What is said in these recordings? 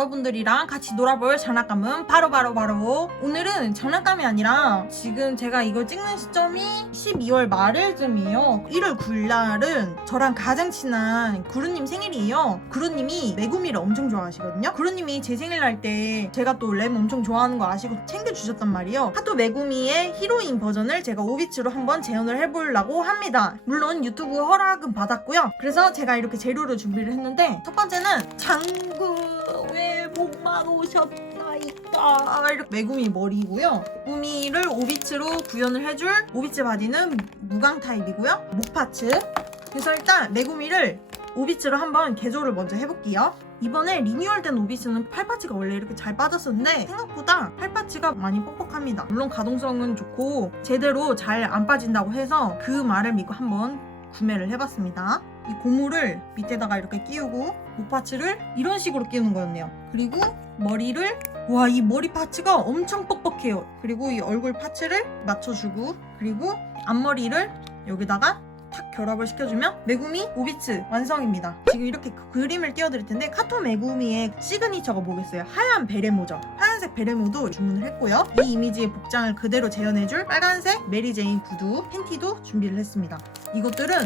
여러분들이랑 같이 놀아볼 장난감은 바로 바로 바로. 오늘은 장난감이 아니라 지금 제가 이걸 찍는 시점이 12월 말일쯤이에요. 1월 9일 날은 저랑 가장 친한 구루님 생일이에요. 구루님이 메구미를 엄청 좋아하시거든요. 구루님이 제 생일 날 때 제가 또 램 엄청 좋아하는 거 아시고 챙겨주셨단 말이에요. 하도 메구미의 히로인 버전을 제가 오비츠로 한번 재현을 해보려고 합니다. 물론 유튜브 허락은 받았고요. 그래서 제가 이렇게 재료를 준비를 했는데 첫 번째는 왜 목만 오셨나이까 이렇게 메구미 머리고요. 메구미를 오비츠로 구현을 해줄 오비츠 바디는 무광 타입이고요. 목 파츠. 그래서 일단 메구미를 오비츠로 한번 개조를 먼저 해볼게요. 이번에 리뉴얼된 오비스는 팔파츠가 원래 이렇게 잘 빠졌었는데 생각보다 팔파츠가 많이 뻑뻑합니다. 물론 가동성은 좋고 제대로 잘 안 빠진다고 해서 그 말을 믿고 한번 구매를 해봤습니다. 이 고무를 밑에다가 이렇게 끼우고 목파츠를 이런 식으로 끼우는 거였네요. 그리고 머리를 와 이 머리 파츠가 엄청 뻑뻑해요. 그리고 이 얼굴 파츠를 맞춰주고 그리고 앞머리를 여기다가 탁 결합을 시켜주면 메구미 오비츠 완성입니다. 지금 이렇게 그 그림을 띄워드릴 텐데 카토 메구미의 시그니처가 뭐겠어요? 하얀 베레 모죠. 하얀색 베레 모도 주문을 했고요. 이 이미지의 복장을 그대로 재현해줄 빨간색 메리 제인 구두, 팬티도 준비를 했습니다. 이것들은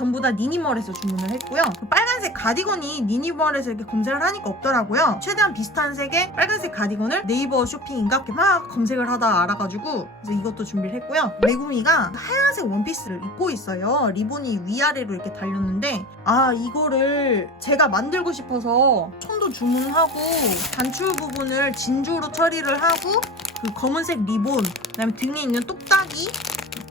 전부 다 니니멀에서 주문을 했고요. 그 빨간색 가디건이 니니멀에서 이렇게 검색을 하니까 없더라고요. 최대한 비슷한 색의 빨간색 가디건을 네이버 쇼핑인가 이렇게 막 검색을 하다 알아가지고 이제 이것도 준비를 했고요. 메구미가 하얀색 원피스를 입고 있어요. 리본이 위아래로 이렇게 달렸는데 아 이거를 제가 만들고 싶어서 천도 주문하고 단추 부분을 진주로 처리를 하고 그 검은색 리본 그다음에 등에 있는 똑딱이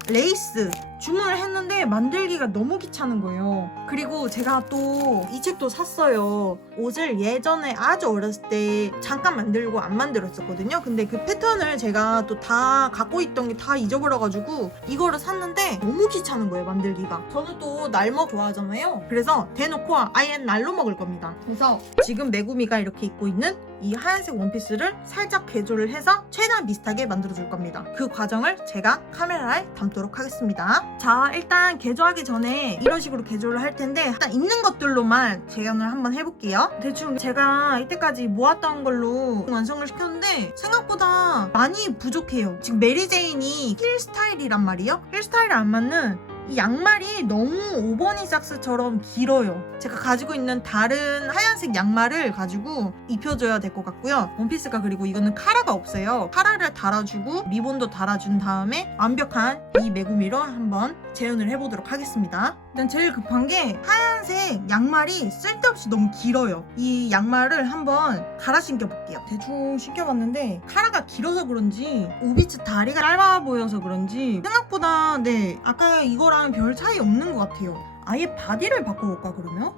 레이스 주문을 했는데 만들기가 너무 귀찮은 거예요. 그리고 제가 또 이 책도 샀어요. 옷을 예전에 아주 어렸을 때 잠깐 만들고 안 만들었었거든요. 근데 그 패턴을 제가 또 다 갖고 있던 게 다 잊어버려가지고 이거를 샀는데 너무 귀찮은 거예요, 만들기가. 저는 또 날 먹 좋아하잖아요. 그래서 대놓고 아예 날로 먹을 겁니다. 그래서 지금 메구미가 이렇게 입고 있는 이 하얀색 원피스를 살짝 개조를 해서 최대한 비슷하게 만들어 줄 겁니다. 그 과정을 제가 카메라에 담도록 하겠습니다. 자, 일단 개조하기 전에 이런 식으로 개조를 할 텐데 일단 있는 것들로만 재현을 한번 해볼게요. 대충 제가 이때까지 모았던 걸로 완성을 시켰는데 생각보다 많이 부족해요. 지금 메리제인이 힐 스타일이란 말이에요. 힐 스타일에 안 맞는 이 양말이 너무 오버니 삭스처럼 길어요. 제가 가지고 있는 다른 하얀색 양말을 가지고 입혀줘야 될 것 같고요. 원피스가 그리고 이거는 카라가 없어요. 카라를 달아주고 리본도 달아준 다음에 완벽한 이 메구미로 한번 재현을 해보도록 하겠습니다. 일단 제일 급한 게 하얀색 양말이 쓸데없이 너무 길어요. 이 양말을 한번 갈아 신겨볼게요. 대충 신겨봤는데 카라가 길어서 그런지 오비츠 다리가 짧아 보여서 그런지 생각보다 네 아까 이거랑 별 차이 없는 것 같아요. 아예 바디를 바꿔볼까 그러면?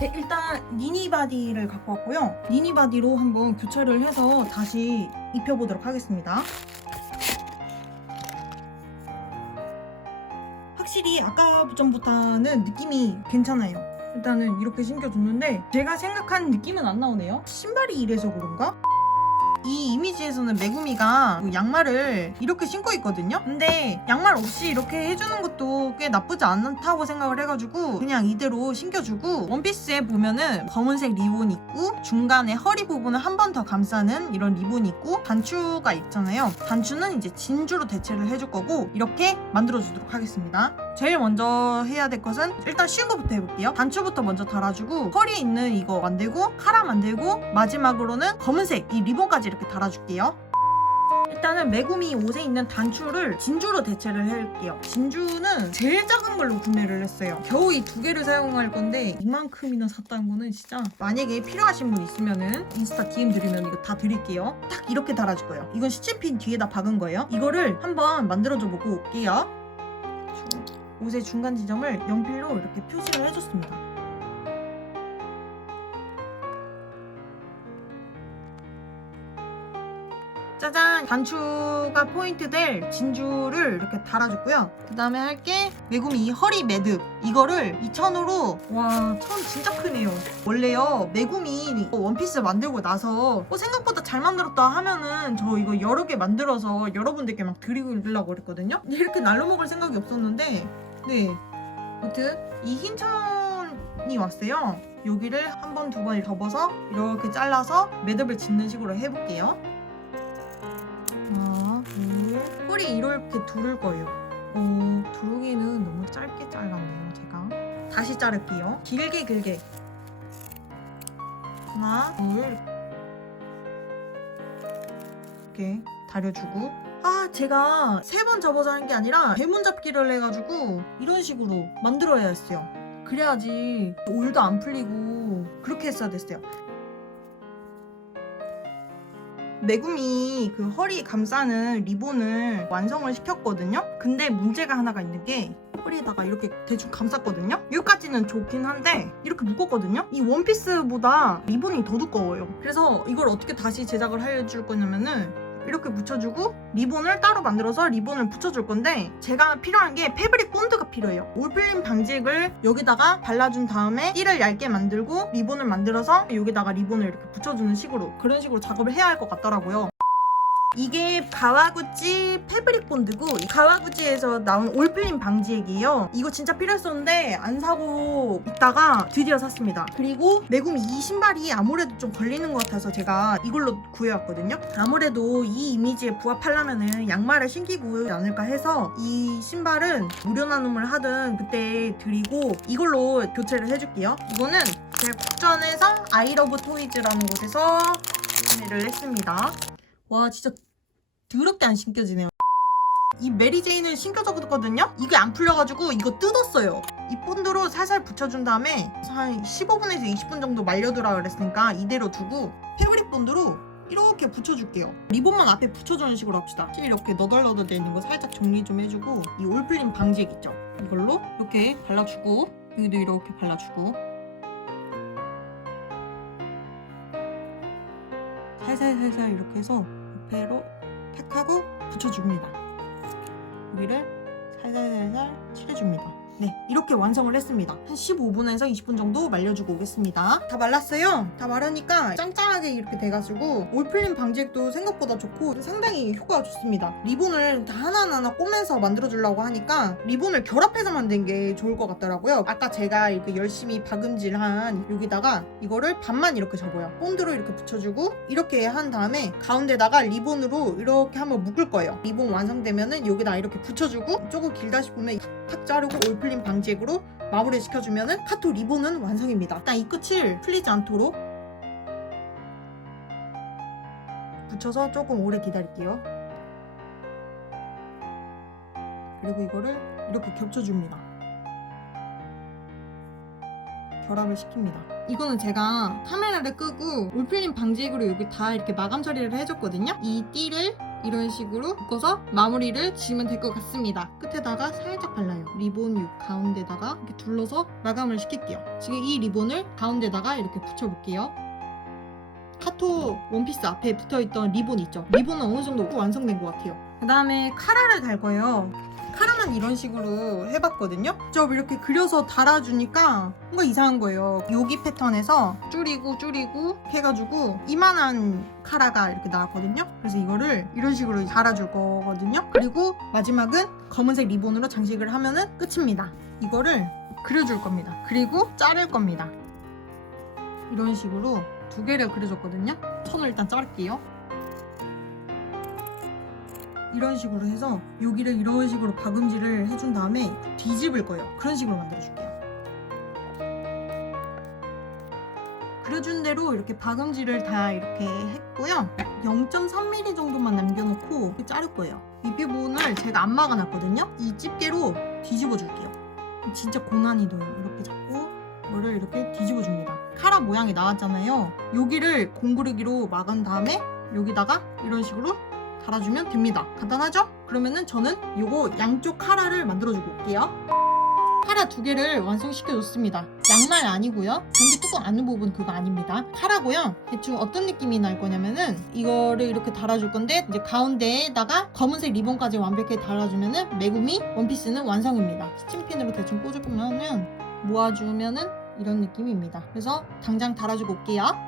네, 일단 니니 바디를 갖고 왔고요. 니니 바디로 한번 교체를 해서 다시 입혀보도록 하겠습니다. 확실히 아까 전부터는 느낌이 괜찮아요. 일단은 이렇게 신겨줬는데 제가 생각한 느낌은 안 나오네요. 신발이 이래서 그런가? 이 이미지에서는 메구미가 그 양말을 이렇게 신고 있거든요. 근데 양말 없이 이렇게 해주는 것도 꽤 나쁘지 않다고 생각을 해가지고 그냥 이대로 신겨주고 원피스에 보면은 검은색 리본 있고 중간에 허리 부분을 한 번 더 감싸는 이런 리본이 있고 단추가 있잖아요. 단추는 이제 진주로 대체를 해줄 거고 이렇게 만들어주도록 하겠습니다. 제일 먼저 해야 될 것은 일단 쉬운 것부터 해볼게요. 단추부터 먼저 달아주고 허리에 있는 이거 만들고 카라 만들고 마지막으로는 검은색 이 리본까지 이렇게 달아줄게요. 일단은 메구미 옷에 있는 단추를 진주로 대체를 할게요. 진주는 제일 작은 걸로 구매를 했어요. 겨우 이 두 개를 사용할 건데 이만큼이나 샀다는 거는 진짜 만약에 필요하신 분 있으면은 인스타 DM 드리면 이거 다 드릴게요. 딱 이렇게 달아줄 거예요. 이건 시침핀 뒤에다 박은 거예요. 이거를 한번 만들어줘 보고 올게요. 옷의 중간 지점을 연필로 이렇게 표시를 해줬습니다. 짜잔! 단추가 포인트 될 진주를 이렇게 달아줬고요. 그 다음에 할 게 메구미 이 허리 매듭. 이거를 이 천으로 와, 천 진짜 크네요. 원래요, 메구미 원피스 만들고 나서 어, 생각보다 잘 만들었다 하면은 저 이거 여러 개 만들어서 여러분들께 막 드리려고 그랬거든요. 이렇게 날로 먹을 생각이 없었는데 네. 아무튼 이 흰 천이 왔어요. 여기를 한 번 두 번 접어서 이렇게 잘라서 매듭을 짓는 식으로 해볼게요. 하나, 둘. 뿌리 이렇게 두를 거예요. 어, 두르기는 너무 짧게 잘랐네요, 제가. 다시 자를게요. 길게 길게. 하나, 둘. 이렇게 다려주고. 아, 제가 세 번 접어서 하는 게 아니라 대문 잡기를 해가지고 이런 식으로 만들어야 했어요. 그래야지 올도 안 풀리고 그렇게 했어야 됐어요. 메구미 그 허리 감싸는 리본을 완성을 시켰거든요. 근데 문제가 하나가 있는 게 허리에다가 이렇게 대충 감쌌거든요. 여기까지는 좋긴 한데 이렇게 묶었거든요. 이 원피스보다 리본이 더 두꺼워요. 그래서 이걸 어떻게 다시 제작을 해줄 거냐면은 이렇게 붙여주고 리본을 따로 만들어서 리본을 붙여줄 건데 제가 필요한 게 패브릭 본드가 필요해요. 올필림 방직을 여기다가 발라준 다음에 띠를 얇게 만들고 리본을 만들어서 여기다가 리본을 이렇게 붙여주는 식으로 그런 식으로 작업을 해야 할 것 같더라고요. 이게 가와구치 패브릭 본드고 가와구치에서 나온 올필림 방지액이에요. 이거 진짜 필요했었는데 안 사고 있다가 드디어 샀습니다. 그리고 메구미 이 신발이 아무래도 좀 걸리는 것 같아서 제가 이걸로 구해왔거든요. 아무래도 이 이미지에 부합하려면은 양말을 신기고 않을까 해서 이 신발은 무료 나눔을 하든 그때 드리고 이걸로 교체를 해줄게요. 이거는 제가 국전에서 아이러브 토이즈라는 곳에서 구매를 했습니다. 와 진짜 더럽게 안 신겨지네요. 이 메리제인을 신겨줬거든요? 이게 안 풀려가지고 이거 뜯었어요. 이 본드로 살살 붙여준 다음에 한 15분에서 20분 정도 말려두라 그랬으니까 이대로 두고 패브릭 본드로 이렇게 붙여줄게요. 리본만 앞에 붙여주는 식으로 합시다. 이렇게 너덜너덜 돼 있는 거 살짝 정리 좀 해주고 이 올플림 방지액 있죠? 이걸로 이렇게 발라주고 여기도 이렇게 발라주고 살살살살 이렇게 해서 옆에로 탁 하고 붙여줍니다. 여기를 살살살살 칠해줍니다. 네, 이렇게 완성을 했습니다. 한 15분에서 20분 정도 말려주고 오겠습니다. 다 말랐어요. 다 마르니까 짱짱하게 이렇게 돼가지고 올플림 방지액도 생각보다 좋고 상당히 효과가 좋습니다. 리본을 다 하나하나 꼬매서 만들어주려고 하니까 리본을 결합해서 만든 게 좋을 것 같더라고요. 아까 제가 이렇게 열심히 박음질한 여기다가 이거를 반만 이렇게 접어요. 본드로 이렇게 붙여주고 이렇게 한 다음에 가운데다가 리본으로 이렇게 한번 묶을 거예요. 리본 완성되면은 여기다 이렇게 붙여주고 조금 길다 싶으면 탁 자르고 올플 림 방지액으로 마무리 시켜주면은 카토 리본은 완성입니다. 일단 이 끝을 풀리지 않도록 붙여서 조금 오래 기다릴게요. 그리고 이거를 이렇게 겹쳐줍니다. 결합을 시킵니다. 이거는 제가 카메라를 끄고 올필림 방지액으로 여기 다 이렇게 마감 처리를 해줬거든요. 이 띠를 이런 식으로 묶어서 마무리를 지으면 될 것 같습니다. 끝에다가 살짝 발라요. 리본 요 가운데다가 이렇게 둘러서 마감을 시킬게요. 지금 이 리본을 가운데다가 이렇게 붙여볼게요. 카토 원피스 앞에 붙어있던 리본 있죠? 리본은 어느 정도 완성된 것 같아요. 그 다음에 카라를 달 거예요. 카라만 이런 식으로 해봤거든요. 저 이렇게 그려서 달아주니까 뭔가 이상한 거예요. 여기 패턴에서 줄이고 줄이고 해가지고 이만한 카라가 이렇게 나왔거든요. 그래서 이거를 이런 식으로 달아줄 거거든요. 그리고 마지막은 검은색 리본으로 장식을 하면은 끝입니다. 이거를 그려줄 겁니다. 그리고 자를 겁니다. 이런 식으로 두 개를 그려줬거든요. 선을 일단 자를게요. 이런 식으로 해서 여기를 이런 식으로 박음질을 해준 다음에 뒤집을 거예요. 그런 식으로 만들어줄게요. 그려준 대로 이렇게 박음질을 다 이렇게 했고요. 0.3mm 정도만 남겨놓고 이렇게 자를 거예요. 이 부분을 제가 안 막아놨거든요. 이 집게로 뒤집어 줄게요. 진짜 고난이 둬요. 이렇게 잡고 이거를 이렇게 뒤집어 줍니다. 카라 모양이 나왔잖아요. 여기를 공구르기로 막은 다음에 여기다가 이런 식으로 달아주면 됩니다. 간단하죠? 그러면은 저는 요거 양쪽 카라를 만들어주고 올게요. 카라 두 개를 완성시켜줬습니다. 양말 아니고요. 전기 뚜껑 안는 부분 그거 아닙니다. 카라고요. 대충 어떤 느낌이 날 거냐면은 이거를 이렇게 달아줄 건데 이제 가운데에다가 검은색 리본까지 완벽하게 달아주면은 메구미 원피스는 완성입니다. 스팀핀으로 대충 꽂으면은 모아주면은 이런 느낌입니다. 그래서 당장 달아주고 올게요.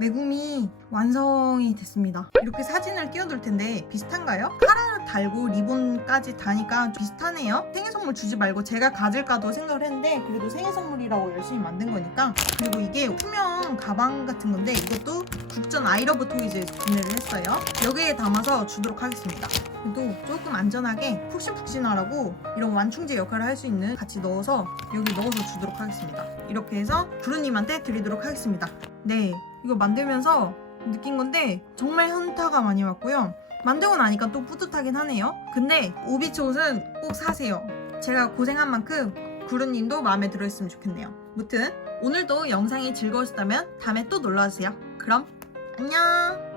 매구미 완성이 됐습니다. 이렇게 사진을 띄워둘 텐데 비슷한가요? 카라 달고 리본까지 다니까 좀 비슷하네요. 생일 선물 주지 말고 제가 가질까도 생각을 했는데 그래도 생일 선물이라고 열심히 만든 거니까 그리고 이게 투명 가방 같은 건데 이것도 국전 아이러브 토이즈에서 구매를 했어요. 여기에 담아서 주도록 하겠습니다. 그래도 조금 안전하게 푹신푹신하라고 이런 완충제 역할을 할 수 있는 같이 넣어서 여기 넣어서 주도록 하겠습니다. 이렇게 해서 구루님한테 드리도록 하겠습니다. 네, 이거 만들면서 느낀 건데 정말 현타가 많이 왔고요. 만들고 나니까 또 뿌듯하긴 하네요. 근데 오비치 옷은 꼭 사세요. 제가 고생한 만큼 구루님도 마음에 들어있으면 좋겠네요. 무튼 오늘도 영상이 즐거우셨다면 다음에 또 놀러와주세요. 그럼 안녕!